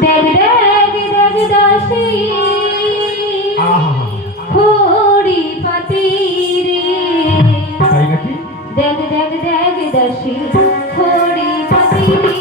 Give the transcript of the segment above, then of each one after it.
দেখ দেখ দেখ দাসী খড়ি পাতি রে তাই নাকি? দেখ দেখ দেখ দাসী খড়ি পাতি রে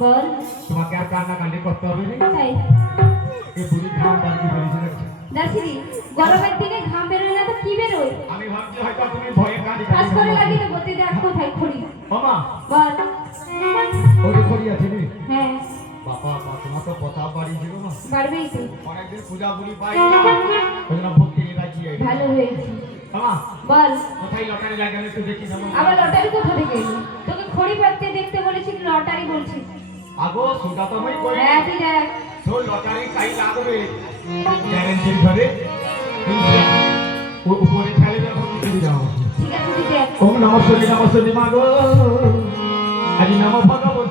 বল তোমাকে আর কান্না কান্দি করতে হবে না। তাই এই বুড়ি ঘাম বাড়ি বেরিয়েছে নাকি? দাসিদি গরমের দিনে ঘাম বেরোয় না তো কি বেরোয়? আমি ভাবছি হয়তো তুমি ভয়ে কাঁদি কাজ করে লাগি তো বলতে দেখ কোথায় খড়ি। মামা বল ওই যে খড়ি আছে নি? হ্যাঁ বাবা তোমার তো কথা বাড়ি ছিল না, বাড়বেই তো। অনেকদিন পূজা বুড়ি পাই না, ওই জন্য ভক্তি নিয়ে রাখি। ভালো হয়েছে। মামা বল কোথায় লটারি লাগে আমি একটু দেখি যাবো। আবার লটারি কোথা থেকে এলো? তোকে খড়ি পাততে দেখতে বলেছি, লটারি বলছিস? আগো সুদা তো আমি কই হ্যাঁ তুই দেখ তো লটারি কাই লাগবে গ্যারান্টি ধরে ও উপরে ফেলে যখন দিয়ে দাও। ঠিক আছে তুই দেখ। ওম নমঃ শিবায় নমঃ শিবায় গো আদি নমঃ ভগবতে